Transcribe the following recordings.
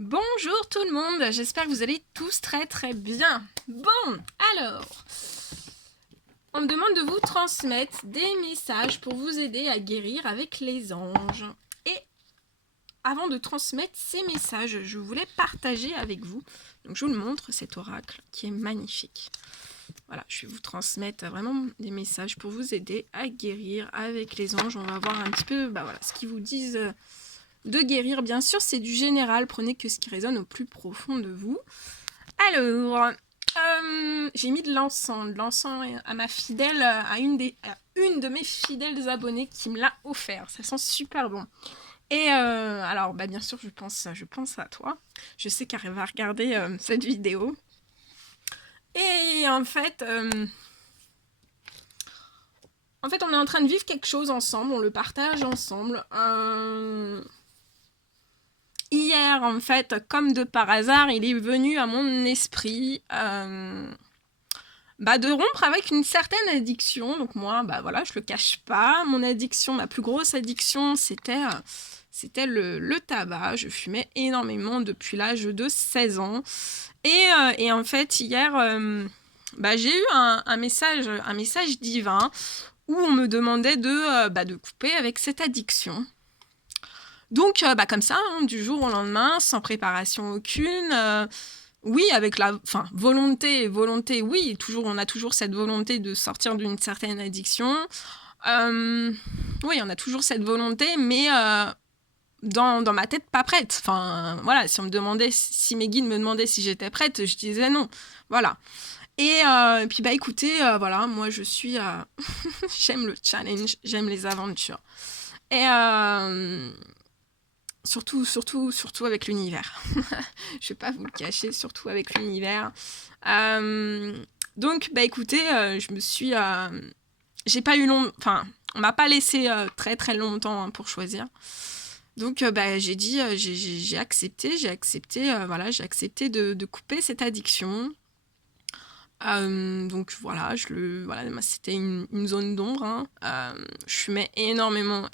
Bonjour tout le monde, j'espère que vous allez tous très très bien. Bon, alors, on me demande de vous transmettre des messages pour vous aider à guérir avec les anges. Et avant de transmettre ces messages, je voulais partager avec vous, donc je vous le montre, cet oracle qui est magnifique. Voilà, je vais vous transmettre vraiment des messages pour vous aider à guérir avec les anges. On va voir un petit peu ce qu'ils vous disent de guérir. Bien sûr, c'est du général, prenez que ce qui résonne au plus profond de vous. Alors, j'ai mis de l'encens à ma fidèle, à une de mes fidèles abonnées qui me l'a offert. Ça sent super bon. Et alors, bien sûr, je pense à toi. Je sais qu'elle va regarder cette vidéo. Et en fait, on est en train de vivre quelque chose ensemble. On le partage ensemble. Hier, en fait, comme de par hasard, il est venu à mon esprit de rompre avec une certaine addiction. Donc moi, je le cache pas. Mon addiction, ma plus grosse addiction, c'était le tabac. Je fumais énormément depuis l'âge de 16 ans. Et en fait, hier, j'ai eu un message divin où on me demandait de couper avec cette addiction. Donc, comme ça, du jour au lendemain, sans préparation aucune, oui, avec la volonté, oui, on a toujours cette volonté de sortir d'une certaine addiction. Oui, on a toujours cette volonté, mais dans ma tête, pas prête. Enfin, voilà, si mes guides me demandaient si j'étais prête, je disais non. Voilà. Et puis, écoutez, voilà, moi, je suis... j'aime le challenge, j'aime les aventures. Et... Surtout avec l'univers. Je vais pas vous le cacher, surtout avec l'univers. Donc, écoutez, je me suis... j'ai pas eu long... Enfin, on m'a pas laissé très très longtemps pour choisir. Donc, j'ai dit... j'ai accepté, voilà, j'ai accepté de couper cette addiction. Donc voilà, c'était une zone d'ombre. Hein. Je fumais énormément.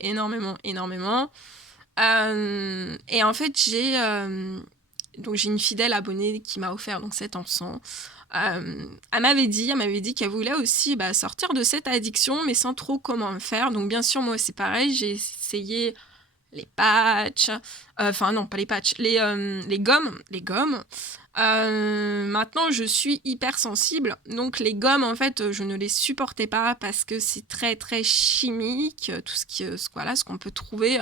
Et en fait, j'ai une fidèle abonnée qui m'a offert donc cet encens. Elle m'avait dit qu'elle voulait aussi sortir de cette addiction, mais sans trop comment faire. Donc bien sûr, moi c'est pareil, j'ai essayé les patchs, non pas les patchs, les gommes. Maintenant, je suis hypersensible, donc les gommes, en fait, je ne les supportais pas parce que c'est très très chimique, tout ce qu'on peut trouver.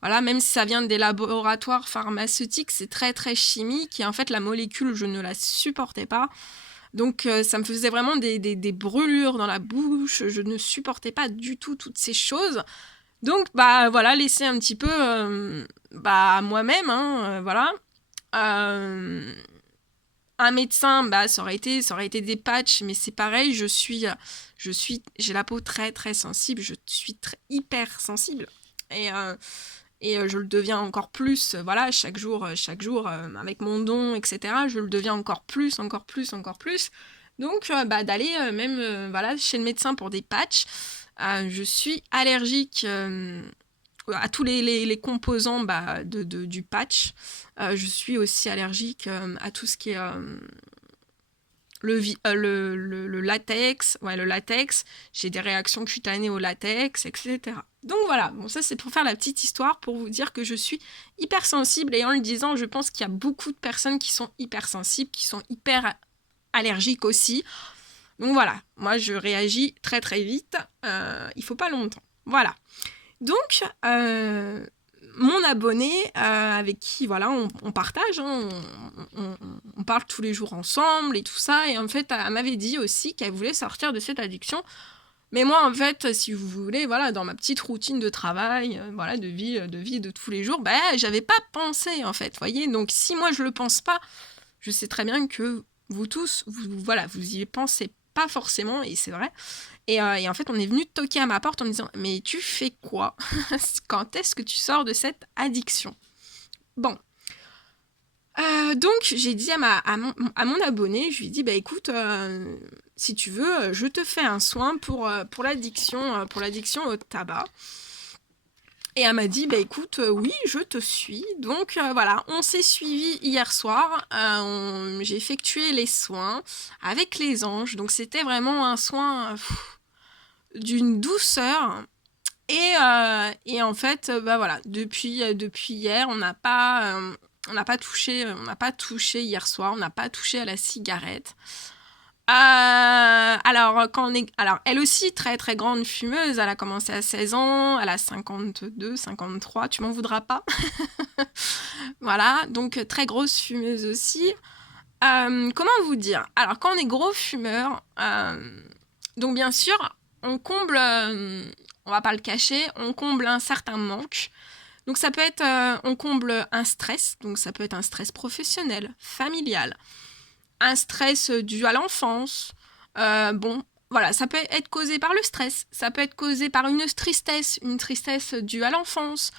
Voilà, même si ça vient des laboratoires pharmaceutiques, c'est très très chimique et en fait la molécule, je ne la supportais pas. Donc ça me faisait vraiment des brûlures dans la bouche, je ne supportais pas du tout toutes ces choses. Donc voilà, laisser un petit peu moi-même, hein, voilà. Un médecin, ça aurait été des patchs, mais c'est pareil, j'ai la peau très très sensible, je suis hyper sensible. Et je le deviens encore plus, voilà, chaque jour, avec mon don, etc., je le deviens encore plus. Donc, d'aller même chez le médecin pour des patchs, je suis allergique à tous les composants du patch. Je suis aussi allergique à tout ce qui est le latex, j'ai des réactions cutanées au latex, etc. Donc voilà, bon ça c'est pour faire la petite histoire, pour vous dire que je suis hypersensible, et en le disant, je pense qu'il y a beaucoup de personnes qui sont hypersensibles, qui sont hyper allergiques aussi. Donc voilà, moi je réagis très très vite, il faut pas longtemps. Voilà. Donc, mon abonné, avec qui voilà, on partage, hein, on parle tous les jours ensemble et tout ça, et en fait elle m'avait dit aussi qu'elle voulait sortir de cette addiction. Mais moi en fait, si vous voulez, voilà, dans ma petite routine de travail, voilà, de vie de tous les jours, j'avais pas pensé en fait, voyez. Donc si moi je le pense pas, je sais très bien que vous tous, vous y pensez pas forcément, et c'est vrai. Et en fait, on est venu toquer à ma porte en me disant « Mais tu fais quoi? Quand est-ce que tu sors de cette addiction ?» Bon. Donc, j'ai dit à mon abonné, je lui ai dit « Écoute, si tu veux, je te fais un soin pour l'addiction au tabac. » Et elle m'a dit, bah écoute, oui, je te suis. Donc voilà, on s'est suivis hier soir. J'ai effectué les soins avec les anges. Donc c'était vraiment un soin d'une douceur. Et en fait, bah voilà, depuis hier, on n'a pas touché hier soir, on n'a pas touché à la cigarette. Alors, elle aussi, très très grande fumeuse, elle a commencé à 16 ans, elle a 52, 53, tu m'en voudras pas. Voilà, donc très grosse fumeuse aussi. Comment vous dire? Alors, quand on est gros fumeur, donc bien sûr, on comble, on va pas le cacher, on comble un certain manque. Donc ça peut être, on comble un stress, donc ça peut être un stress professionnel, familial, un stress dû à l'enfance. Bon, voilà, ça peut être causé par le stress, ça peut être causé par une tristesse due à l'enfance,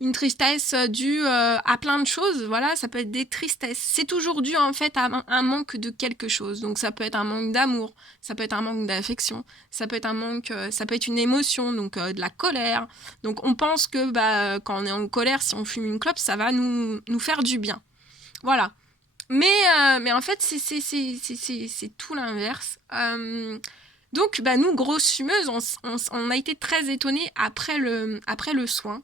une tristesse due à plein de choses. Voilà, ça peut être des tristesses. C'est toujours dû en fait à un manque de quelque chose. Donc ça peut être un manque d'amour, ça peut être un manque d'affection, ça peut être un manque, ça peut être une émotion, donc de la colère. Donc on pense que quand on est en colère, si on fume une clope, ça va nous faire du bien. Voilà. Mais en fait, c'est tout l'inverse. Donc, nous, grosses fumeuses, on a été très étonnés après le soin.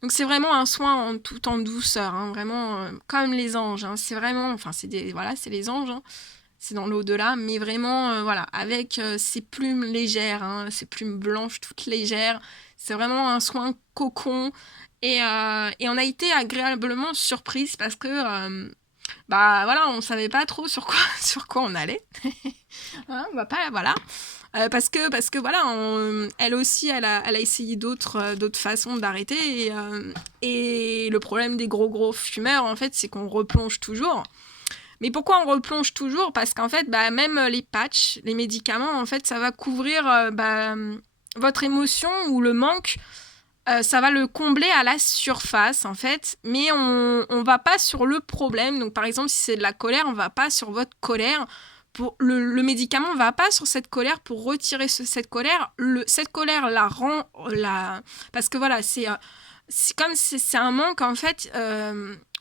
Donc, c'est vraiment un soin tout en douceur, hein, vraiment comme les anges. Hein. C'est vraiment, enfin, c'est les anges, hein. C'est dans l'au-delà, mais vraiment, voilà, avec ces plumes légères, hein, ces plumes blanches toutes légères. C'est vraiment un soin cocon. Et on a été agréablement surprise parce que voilà, on savait pas trop sur quoi on allait. Hein, on va pas, voilà. Parce que voilà, elle aussi, elle a essayé d'autres façons d'arrêter. Et le problème des gros fumeurs, en fait, c'est qu'on replonge toujours. Mais pourquoi on replonge toujours? Parce qu'en fait, même les patchs, les médicaments, en fait, ça va couvrir votre émotion ou le manque. Ça va le combler à la surface en fait, mais on va pas sur le problème. Donc par exemple, si c'est de la colère, on va pas sur votre colère. Pour le médicament va pas sur cette colère pour retirer cette colère. Cette colère la rend parce que voilà, c'est comme c'est un manque en fait.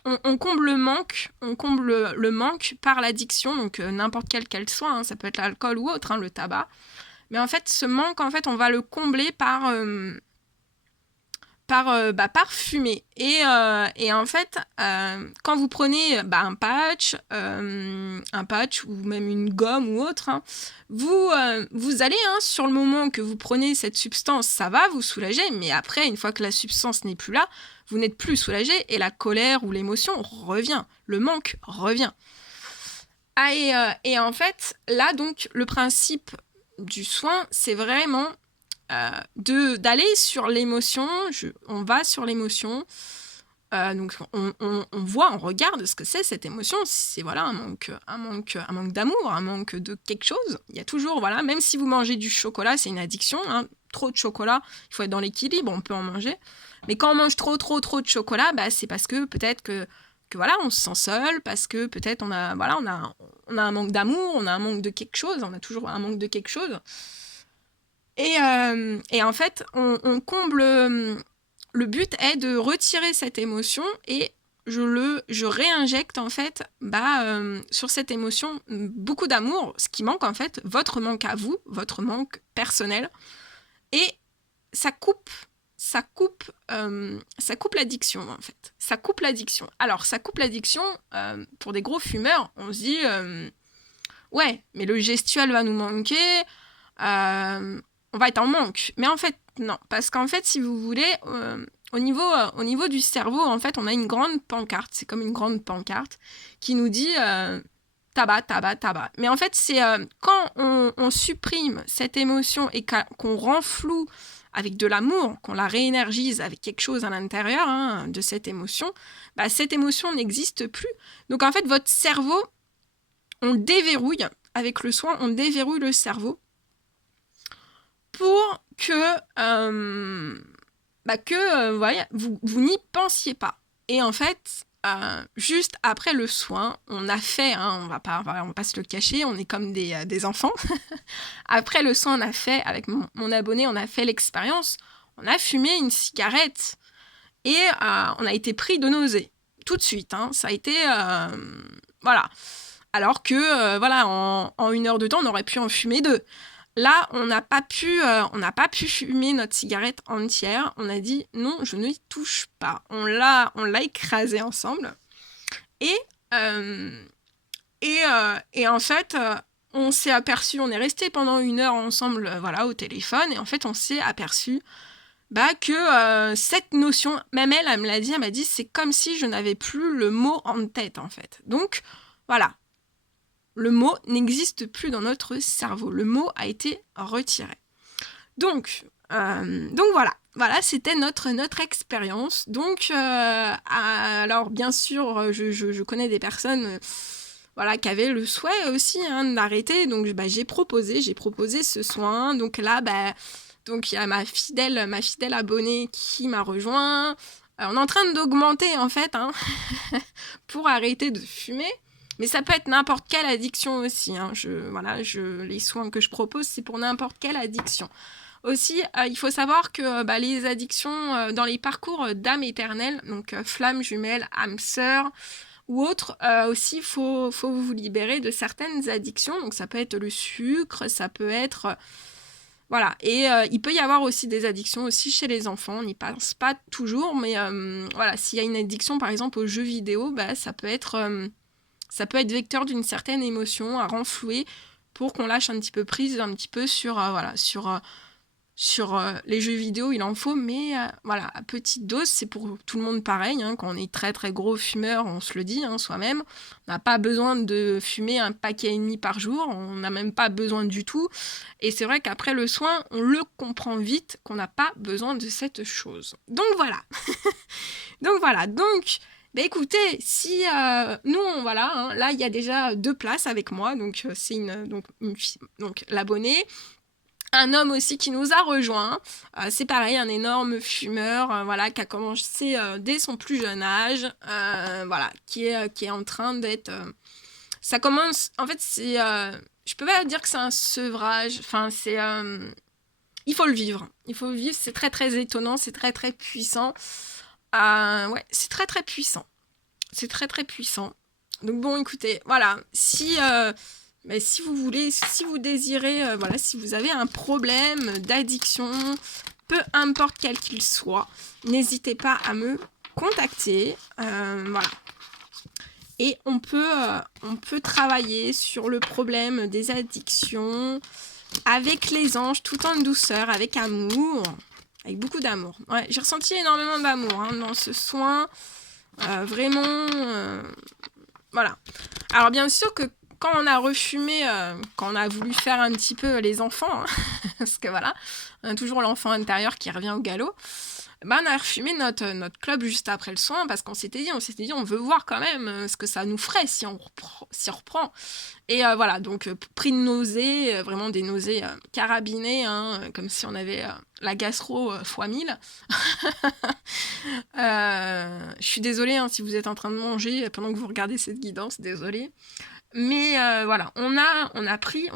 On comble le manque par l'addiction, donc n'importe quelle soit, hein, ça peut être l'alcool ou autre, hein, le tabac. Mais en fait, ce manque en fait, on va le combler par fumer. Et en fait, quand vous prenez un patch ou même une gomme ou autre, hein, vous allez, hein, sur le moment que vous prenez cette substance, ça va vous soulager, mais après, une fois que la substance n'est plus là, vous n'êtes plus soulagé et la colère ou l'émotion revient, le manque revient. Et en fait, là, donc, le principe du soin, c'est vraiment d'aller sur l'émotion. On va sur l'émotion. Donc on voit, on regarde ce que c'est cette émotion. Si c'est voilà un manque d'amour, un manque de quelque chose. Il y a toujours, voilà, même si vous mangez du chocolat, c'est une addiction. Hein, trop de chocolat, il faut être dans l'équilibre, on peut en manger. Mais quand on mange trop de chocolat, c'est parce que peut-être que voilà, on se sent seul, parce que peut-être on a un manque d'amour, on a un manque de quelque chose, on a toujours un manque de quelque chose. Et en fait, on comble. Le but est de retirer cette émotion et je réinjecte en fait sur cette émotion beaucoup d'amour, ce qui manque en fait, votre manque à vous, votre manque personnel. Et ça coupe l'addiction en fait. Ça coupe l'addiction. Alors, ça coupe l'addiction pour des gros fumeurs. On se dit, ouais, mais le gestuel va nous manquer. On va être en manque. Mais en fait, non. Parce qu'en fait, si vous voulez, au niveau du cerveau, en fait, on a une grande pancarte. C'est comme une grande pancarte qui nous dit tabac, tabac, tabac. Mais en fait, c'est quand on supprime cette émotion et qu'on renfloue avec de l'amour, qu'on la réénergise avec quelque chose à l'intérieur de cette émotion, cette émotion n'existe plus. Donc en fait, votre cerveau, on le déverrouille. Avec le soin, on déverrouille le cerveau pour que vous n'y pensiez pas. Et en fait, juste après le soin, on a fait, on va pas se le cacher, on est comme des enfants. Après le soin, on a fait, avec mon abonné, on a fait l'expérience. On a fumé une cigarette et on a été pris de nausée. Tout de suite, hein. Ça a été... voilà. Alors que, voilà, en 1 heure de temps, on aurait pu en fumer 2. Là, on n'a pas pu fumer notre cigarette entière. On a dit non, je n'y touche pas. On l'a écrasée ensemble. Et en fait, on s'est aperçu, on est resté pendant 1 heure ensemble, voilà, au téléphone. Et en fait, on s'est aperçu que cette notion, même elle me l'a dit, elle m'a dit, c'est comme si je n'avais plus le mot en tête, en fait. Donc, voilà. Le mot n'existe plus dans notre cerveau. Le mot a été retiré. Donc voilà. Voilà, c'était notre expérience. Donc, alors bien sûr, je connais des personnes voilà, qui avaient le souhait aussi d'arrêter. Donc, j'ai proposé ce soin. Donc là, donc il y a ma fidèle abonnée qui m'a rejoint. On est en train d'augmenter en fait pour arrêter de fumer. Mais ça peut être n'importe quelle addiction aussi. Les soins que je propose, c'est pour n'importe quelle addiction. Aussi, il faut savoir que les addictions dans les parcours d'âme éternelle, donc flamme jumelle, âme sœur ou autres, aussi, il faut vous libérer de certaines addictions. Donc ça peut être le sucre, ça peut être... voilà, et il peut y avoir aussi des addictions aussi chez les enfants, on n'y pense pas toujours, mais voilà, s'il y a une addiction par exemple aux jeux vidéo, ça peut être vecteur d'une certaine émotion à renflouer pour qu'on lâche un petit peu prise, un petit peu sur les jeux vidéo, il en faut, mais voilà, à petite dose, c'est pour tout le monde pareil. Quand on est très très gros fumeur, on se le dit soi-même. On n'a pas besoin de fumer 1,5 paquet par jour, on n'a même pas besoin du tout. Et c'est vrai qu'après le soin, on le comprend vite qu'on n'a pas besoin de cette chose. Donc voilà. Donc, écoutez, si nous, voilà, là, il y a déjà 2 places avec moi, donc c'est une fille, donc l'abonné. Un homme aussi qui nous a rejoint, c'est pareil, un énorme fumeur, voilà, qui a commencé dès son plus jeune âge, voilà, qui est en train d'être... ça commence, en fait, c'est... je peux pas dire que c'est un sevrage, enfin, c'est... il faut le vivre, c'est très très étonnant, c'est très très puissant. Ouais, c'est très très puissant. C'est très très puissant. Donc bon, écoutez, voilà, si vous voulez, si vous désirez, voilà, si vous avez un problème d'addiction, peu importe quel qu'il soit, n'hésitez pas à me contacter. Voilà. Et on peut travailler sur le problème des addictions avec les anges, tout en douceur, avec amour. Avec beaucoup d'amour. Ouais, j'ai ressenti énormément d'amour dans ce soin. Vraiment... voilà. Alors bien sûr que quand on a refumé, quand on a voulu faire un petit peu les enfants, parce que voilà, on a toujours l'enfant intérieur qui revient au galop, on a refumé notre club juste après le soin, parce qu'on s'était dit, on veut voir quand même ce que ça nous ferait si on reprend. Et voilà, donc pris de nausées, vraiment des nausées carabinées, comme si on avait la gastro fois 1000. Je suis désolée si vous êtes en train de manger pendant que vous regardez cette guidance, désolée. Mais voilà, on a pris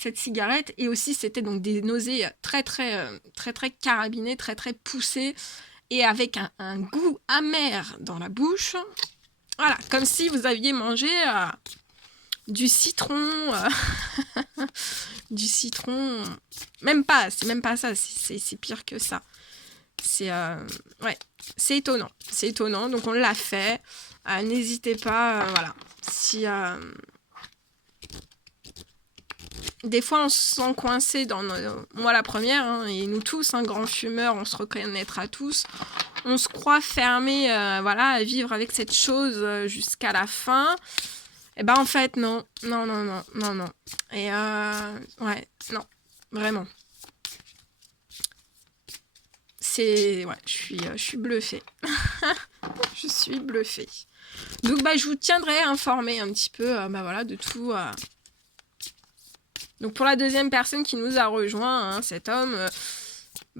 cette cigarette, et aussi c'était donc des nausées très carabinées, très poussées, et avec un goût amer dans la bouche. Voilà, comme si vous aviez mangé du citron, du citron. C'est même pas ça, c'est pire que ça. Ouais, c'est étonnant. Donc on l'a fait. N'hésitez pas, voilà. Si des fois on se sent coincé dans moi la première, et nous tous, grands fumeurs, on se reconnaîtra tous. On se croit fermé, voilà, à vivre avec cette chose jusqu'à la fin. Et en fait non. Et ouais, non, vraiment. Ouais, je suis bluffée. Je suis bluffée. Donc je vous tiendrai informé un petit peu voilà, de tout. Donc pour la deuxième personne qui nous a rejoint, cet homme,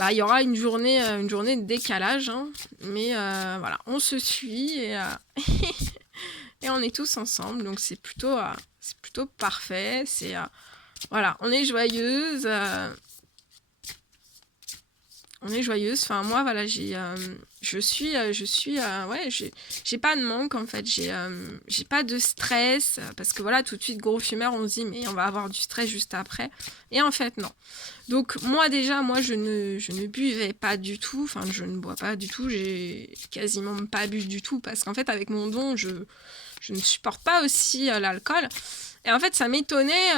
il y aura une journée de décalage, mais voilà, on se suit et on est tous ensemble, donc c'est plutôt parfait. C'est voilà, on est joyeuse. On est joyeuse. Enfin, moi, voilà, je suis, ouais, j'ai pas de manque en fait. J'ai pas de stress parce que voilà, tout de suite, gros fumeur, on se dit mais on va avoir du stress juste après. Et en fait, non. Donc moi déjà, je ne buvais pas du tout. Enfin, je ne bois pas du tout. J'ai quasiment pas bu du tout parce qu'en fait, avec mon don, je ne supporte pas aussi l'alcool. Et en fait, ça m'étonnait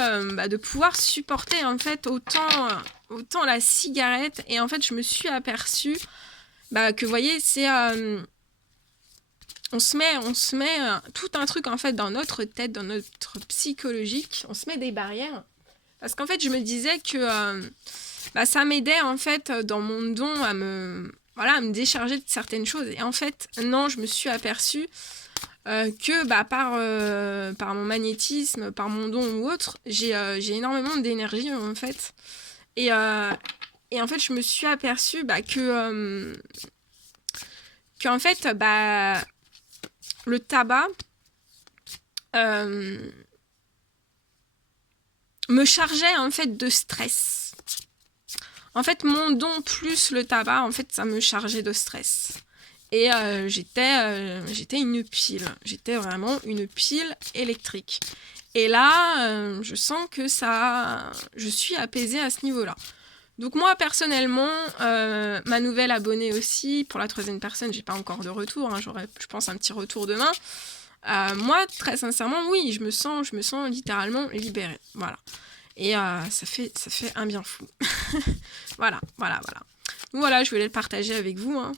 de pouvoir supporter en fait autant la cigarette. Et en fait, je me suis aperçue que, vous voyez, c'est... on se met tout un truc en fait dans notre tête, dans notre psychologique. On se met des barrières. Parce qu'en fait, je me disais que ça m'aidait en fait dans mon don à me décharger de certaines choses. Et en fait, non, je me suis aperçue que par mon magnétisme, par mon don ou autre, j'ai énormément d'énergie en fait. Et en fait, je me suis aperçue que en fait, le tabac me chargeait en fait de stress. En fait, mon don plus le tabac, en fait, ça me chargeait de stress. Et j'étais une pile. J'étais vraiment une pile électrique. Et là, je sens que je suis apaisée à ce niveau-là. Donc moi, personnellement, ma nouvelle abonnée aussi, pour la troisième personne, j'ai pas encore de retour. Hein, j'aurai, je pense, un petit retour demain. Moi, très sincèrement, oui, je me sens littéralement libérée. Voilà. Et ça fait un bien fou. Voilà. Donc voilà, je voulais le partager avec vous. Hein.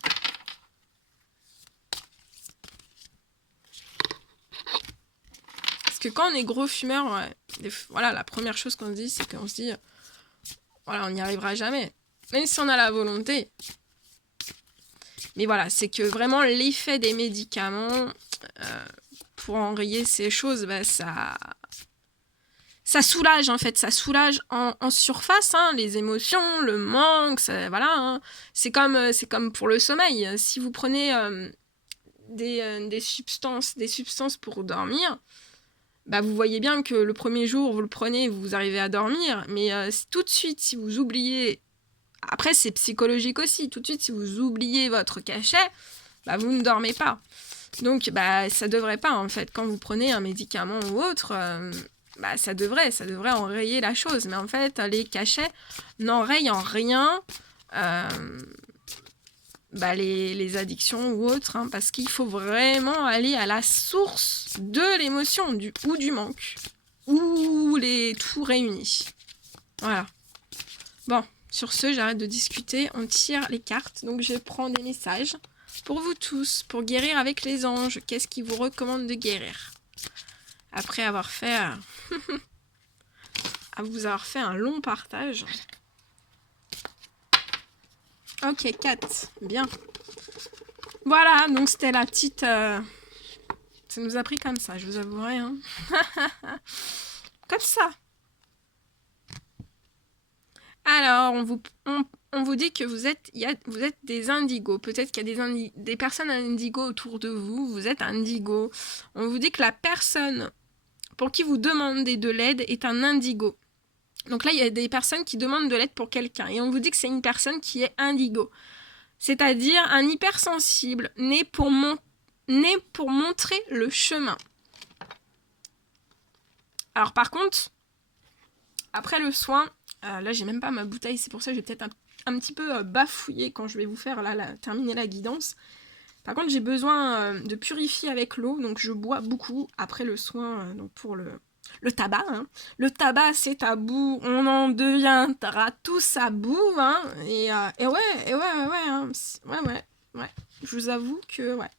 Parce que quand on est gros fumeur, voilà, la première chose qu'on se dit, c'est qu'on se dit, voilà, on n'y arrivera jamais. Même si on a la volonté. Mais voilà, c'est que vraiment l'effet des médicaments, pour enrayer ces choses, ça soulage en fait, ça soulage en surface, hein, les émotions, le manque, voilà. Hein. C'est comme pour le sommeil. Si vous prenez des substances pour dormir, vous voyez bien que le premier jour, vous le prenez, vous arrivez à dormir, mais tout de suite, si vous oubliez... Après, c'est psychologique aussi. Tout de suite, si vous oubliez votre cachet, vous ne dormez pas. Donc, ça devrait pas, en fait. Quand vous prenez un médicament ou autre, ça devrait enrayer la chose. Mais en fait, les cachets n'enrayent en rien les addictions ou autres, hein, parce qu'il faut vraiment aller à la source de l'émotion, ou du manque, ou les tout réunis. Voilà. Bon, sur ce, j'arrête de discuter, on tire les cartes, donc je prends des messages pour vous tous, pour guérir avec les anges. Qu'est-ce qu'ils vous recommandent de guérir? Après avoir fait... vous avoir fait un long partage. Ok, 4. Bien. Voilà, donc c'était la petite... Ça nous a pris comme ça, je vous avouerai. Hein. Comme ça. Alors, on vous dit que vous êtes des indigos. Peut-être qu'il y a des personnes indigo autour de vous. Vous êtes indigo. On vous dit que la personne pour qui vous demandez de l'aide est un indigo. Donc là, il y a des personnes qui demandent de l'aide pour quelqu'un. Et on vous dit que c'est une personne qui est indigo. C'est-à-dire un hypersensible né pour montrer le chemin. Alors par contre, après le soin, là j'ai même pas ma bouteille, c'est pour ça que je vais peut-être un petit peu bafouiller quand je vais vous faire terminer la guidance. Par contre, j'ai besoin de purifier avec l'eau, donc je bois beaucoup après le soin, donc pour le tabac. Hein. Le tabac, c'est tabou, on en deviendra tous à bout. Hein, et ouais. Hein, ouais. Je vous avoue que, ouais.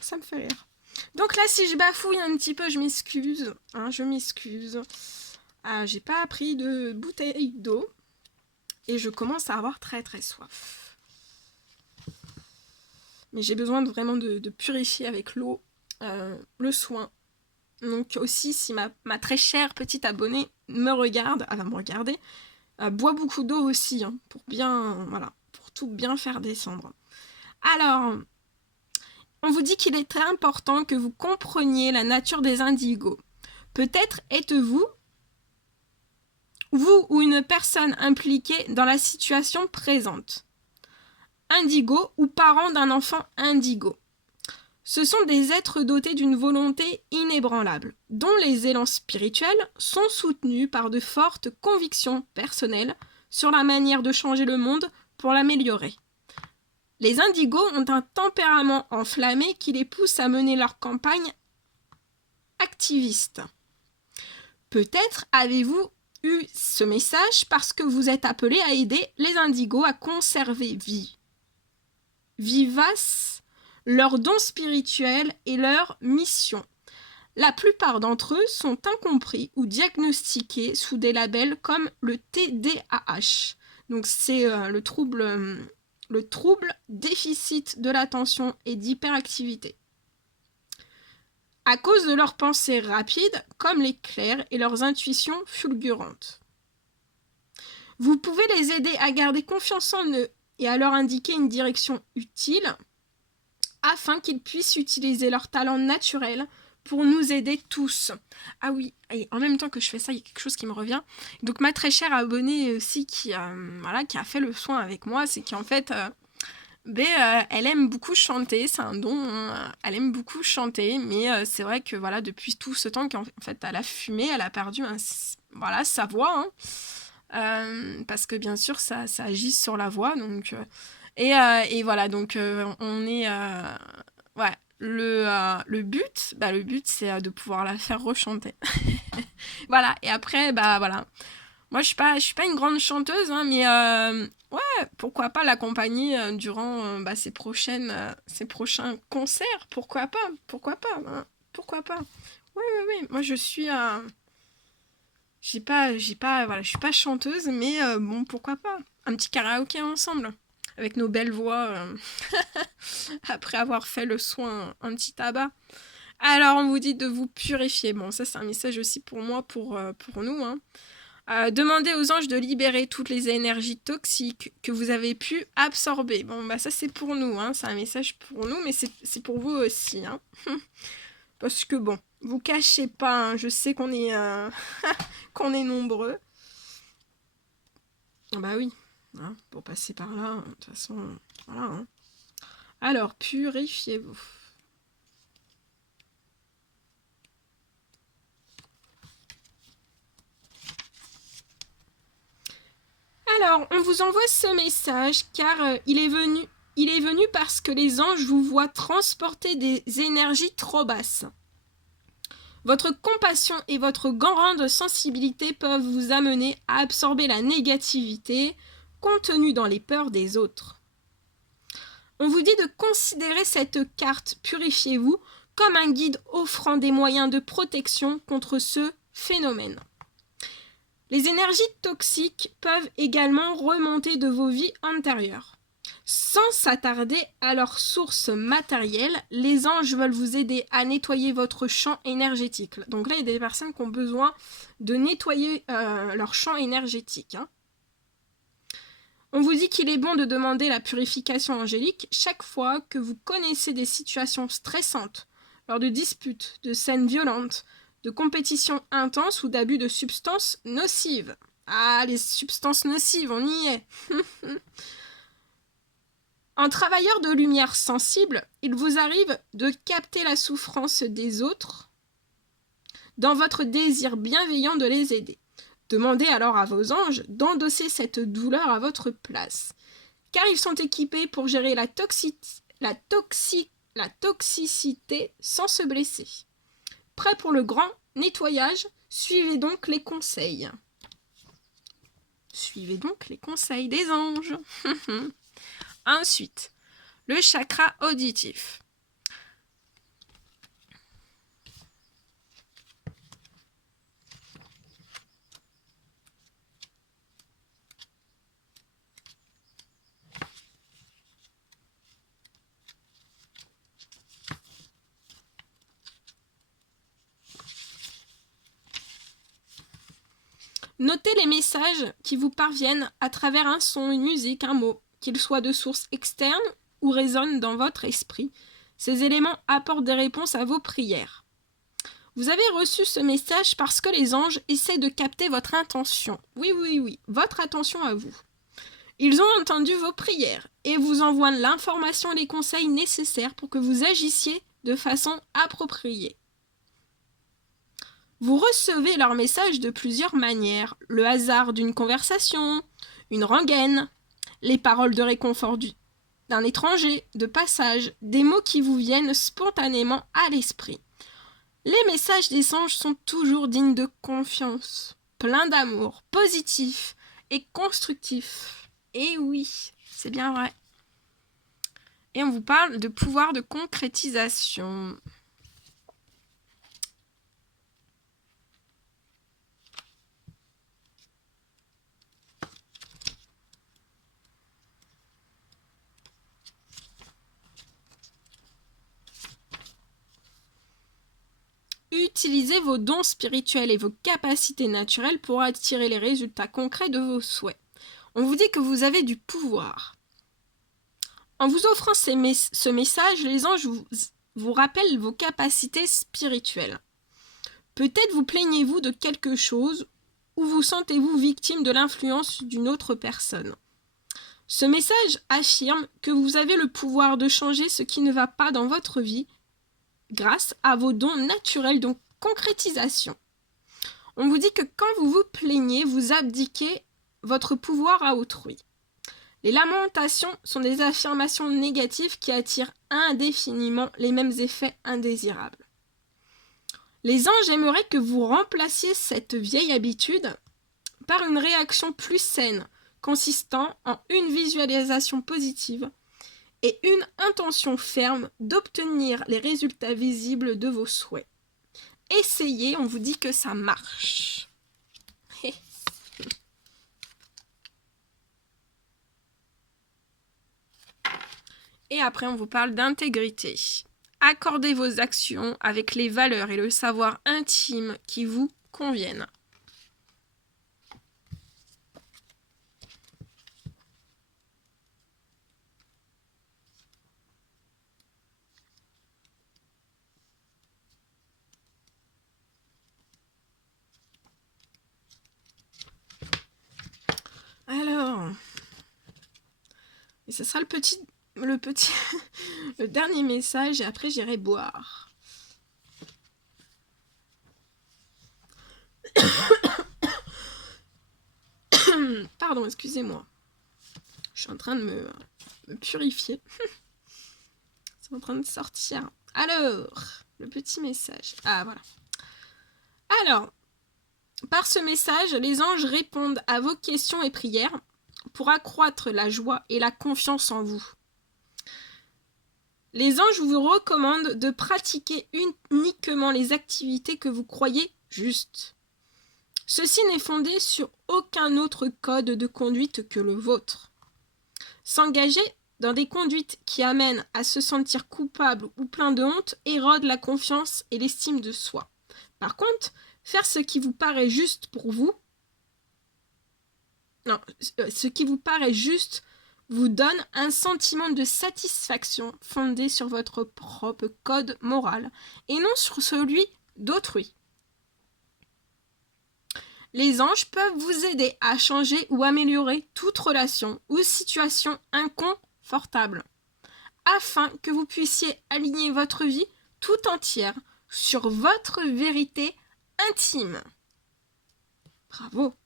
Ça me fait rire. Donc là, si je bafouille un petit peu, je m'excuse. Hein, je m'excuse. J'ai pas pris de bouteille d'eau. Et je commence à avoir très très soif. Mais j'ai besoin vraiment de purifier avec l'eau le soin. Donc aussi, si ma très chère petite abonnée me regarde, elle va me regarder, bois beaucoup d'eau aussi, hein, pour tout bien faire descendre. Alors, on vous dit qu'il est très important que vous compreniez la nature des indigos. Peut-être êtes-vous vous ou une personne impliquée dans la situation présente. Indigo ou parent d'un enfant indigo. Ce sont des êtres dotés d'une volonté inébranlable, dont les élans spirituels sont soutenus par de fortes convictions personnelles sur la manière de changer le monde pour l'améliorer. Les indigos ont un tempérament enflammé qui les pousse à mener leur campagne activiste. Peut-être avez-vous eu ce message parce que vous êtes appelé à aider les indigos à conserver vivace leurs dons spirituels et leur mission. La plupart d'entre eux sont incompris ou diagnostiqués sous des labels comme le TDAH. Donc c'est le trouble déficit de l'attention et d'hyperactivité. À cause de leurs pensées rapides comme l'éclair et leurs intuitions fulgurantes. Vous pouvez les aider à garder confiance en eux et à leur indiquer une direction utile afin qu'ils puissent utiliser leur talent naturel pour nous aider tous. Ah oui, et en même temps que je fais ça, il y a quelque chose qui me revient. Donc ma très chère abonnée aussi qui a fait le soin avec moi, c'est qu'en fait, elle aime beaucoup chanter, c'est un don, hein. Elle aime beaucoup chanter, mais c'est vrai que voilà, depuis tout ce temps qu'en fait elle a fumé, elle a perdu sa voix, hein. Parce que bien sûr ça agit sur la voix, donc et voilà, donc on est ouais, le but c'est de pouvoir la faire rechanter. Voilà, et après voilà, moi je suis pas une grande chanteuse, hein, mais ouais, pourquoi pas l'accompagner durant ses prochains concerts, pourquoi pas, hein, pourquoi pas. Oui, moi je suis voilà, je suis pas chanteuse, mais bon, pourquoi pas un petit karaoké ensemble avec nos belles voix après avoir fait le soin anti-tabac. Alors on vous dit de vous purifier. Bon, ça c'est un message aussi pour moi, pour nous, hein. Demandez aux anges de libérer toutes les énergies toxiques que vous avez pu absorber. Bon, ça c'est pour nous, hein. C'est un message pour nous, mais c'est pour vous aussi, hein. Parce que bon, vous cachez pas, hein. Je sais qu'on est qu'on est nombreux. Bah oui, hein, pour passer par là, de toute façon, voilà, hein. Alors, purifiez-vous. Alors, on vous envoie ce message car il est venu parce que les anges vous voient transporter des énergies trop basses. Votre compassion et votre grande sensibilité peuvent vous amener à absorber la négativité contenue dans les peurs des autres. On vous dit de considérer cette carte Purifiez-vous comme un guide offrant des moyens de protection contre ce phénomène. Les énergies toxiques peuvent également remonter de vos vies antérieures. Sans s'attarder à leur source matérielle, les anges veulent vous aider à nettoyer votre champ énergétique. Donc là, il y a des personnes qui ont besoin de nettoyer leur champ énergétique, hein. On vous dit qu'il est bon de demander la purification angélique chaque fois que vous connaissez des situations stressantes, lors de disputes, de scènes violentes, de compétitions intenses ou d'abus de substances nocives. Ah, les substances nocives, on y est. En travailleur de lumière sensible, il vous arrive de capter la souffrance des autres dans votre désir bienveillant de les aider. Demandez alors à vos anges d'endosser cette douleur à votre place, car ils sont équipés pour gérer la toxicité sans se blesser. Prêt pour le grand nettoyage, suivez donc les conseils. Suivez donc les conseils des anges. Ensuite, le chakra auditif. Notez les messages qui vous parviennent à travers un son, une musique, un mot, qu'ils soient de source externe ou résonnent dans votre esprit. Ces éléments apportent des réponses à vos prières. Vous avez reçu ce message parce que les anges essaient de capter votre intention. Oui, oui, oui, votre attention à vous. Ils ont entendu vos prières et vous envoient l'information et les conseils nécessaires pour que vous agissiez de façon appropriée. Vous recevez leur message de plusieurs manières. Le hasard d'une conversation, une rengaine, les paroles de réconfort d'un étranger, de passage, des mots qui vous viennent spontanément à l'esprit. Les messages des anges sont toujours dignes de confiance, pleins d'amour, positifs et constructifs. Et oui, c'est bien vrai. Et on vous parle de pouvoir de concrétisation. Utilisez vos dons spirituels et vos capacités naturelles pour attirer les résultats concrets de vos souhaits. On vous dit que vous avez du pouvoir. En vous offrant ce message, les anges vous rappellent vos capacités spirituelles. Peut-être vous plaignez-vous de quelque chose ou vous sentez-vous victime de l'influence d'une autre personne. Ce message affirme que vous avez le pouvoir de changer ce qui ne va pas dans votre vie grâce à vos dons naturels, donc concrétisation. On vous dit que quand vous vous plaignez, vous abdiquez votre pouvoir à autrui. Les lamentations sont des affirmations négatives qui attirent indéfiniment les mêmes effets indésirables. Les anges aimeraient que vous remplaciez cette vieille habitude par une réaction plus saine, consistant en une visualisation positive et une intention ferme d'obtenir les résultats visibles de vos souhaits. Essayez, on vous dit que ça marche. Et après, on vous parle d'intégrité. Accordez vos actions avec les valeurs et le savoir intime qui vous conviennent. Alors, et ce sera le dernier message et après j'irai boire. Pardon, excusez-moi. Je suis en train de me purifier. C'est en train de sortir. Alors, le petit message. Ah, voilà. Alors, par ce message, les anges répondent à vos questions et prières pour accroître la joie et la confiance en vous. Les anges vous recommandent de pratiquer uniquement les activités que vous croyez justes. Ceci n'est fondé sur aucun autre code de conduite que le vôtre. S'engager dans des conduites qui amènent à se sentir coupable ou plein de honte érode la confiance et l'estime de soi. Par contre, faire ce qui vous paraît juste pour vous, ce qui vous paraît juste vous donne un sentiment de satisfaction fondé sur votre propre code moral et non sur celui d'autrui. Les anges peuvent vous aider à changer ou améliorer toute relation ou situation inconfortable afin que vous puissiez aligner votre vie tout entière sur votre vérité intime. Bravo,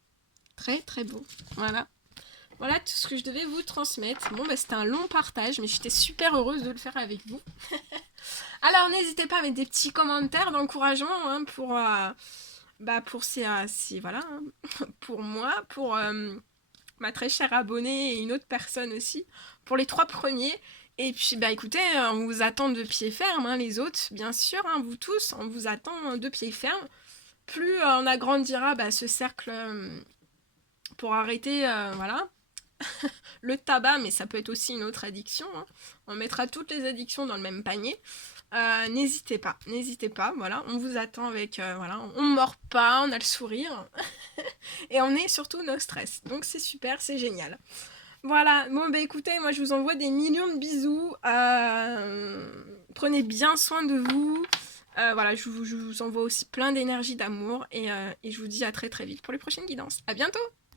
très très beau. Voilà tout ce que je devais vous transmettre. Bon, c'était un long partage, mais j'étais super heureuse de le faire avec vous. Alors, n'hésitez pas à mettre des petits commentaires d'encouragement pour pour moi, pour ma très chère abonnée et une autre personne aussi, pour les 3 premiers. Et puis, écoutez, on vous attend de pied ferme, les autres, bien sûr, vous tous, on vous attend de pied ferme. Plus on agrandira ce cercle pour arrêter, le tabac, mais ça peut être aussi une autre addiction. On mettra toutes les addictions dans le même panier. N'hésitez pas, voilà, on vous attend avec, on mord pas, on a le sourire, et on est surtout no stress, donc c'est super, c'est génial. Voilà, bon écoutez, moi je vous envoie des millions de bisous, prenez bien soin de vous, Voilà, je vous envoie aussi plein d'énergie, d'amour et je vous dis à très très vite pour les prochaines guidances. À bientôt!